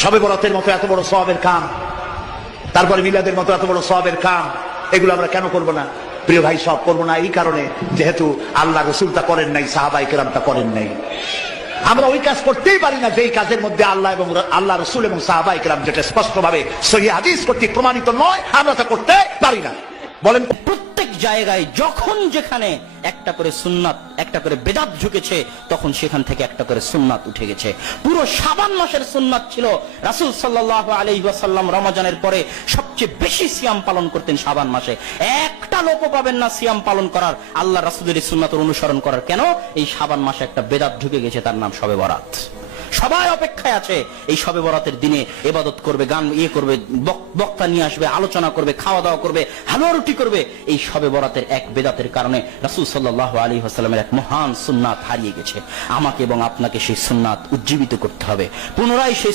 শবে বরাতের মতো এত বড় সওয়াবের কাম, তারপরে মিলাদের মতো এত বড় সওয়াবের কাম, এগুলো আমরা কেন করব না? প্রিয় ভাই, সব করবো না এই কারণে যেহেতু আল্লাহ রাসূল তা করেন নাই, সাহাবায়ে কেরাম তা করেন নাই। আমরা ওই কাজ করতেই পারি না যেই কাজের মধ্যে আল্লাহ রাসূল এবং সাহাবায়ে কেরাম যেটা স্পষ্টভাবে সহিহ হাদিস কর্তৃক প্রমাণিত নয়, আমরা তা করতে পারি না। বলেন, প্রত্যেক জায়গায় যখন যেখানে একটা করে সুন্নাত, একটা করে বেদাত ঢুকেছে, তখন সেখান থেকে একটা করে সুন্নাত উঠে গেছে। পুরো শাবান মাসের সুন্নাত ছিল, রাসূল সাল্লাল্লাহু আলাইহি ওয়াসাল্লাম রমজানের পরে সবচেয়ে বেশি সিয়াম পালন করতেন শাবান মাসে। একটা লোকও পাবেন না সিয়াম পালন করার, আল্লাহ রাসূলের সুন্নাতের অনুসরণ করার। কেন? এই শাবান মাসে একটা বেদাত ঢুকে গেছে, তার নাম শবে বরাত। সবাই অপেক্ষায় আছে এই শবে বরাতের দিনে ইবাদত করবে, গান করবে, বক্তা নিয়ে আসবে, আলোচনা করবে, খাওয়া দাওয়া করবে, হালুয়া রুটি করবে। এই শবে বরাতের এক বেদাতের কারণে রাসূল সাল্লাল্লাহু আলাইহি ওয়াসাল্লামের এক মহান সুন্নাত হারিয়ে গেছে। আমাকে এবং আপনাকে সেই সুন্নাত উজ্জীবিত করতে হবে, পুনরায় সেই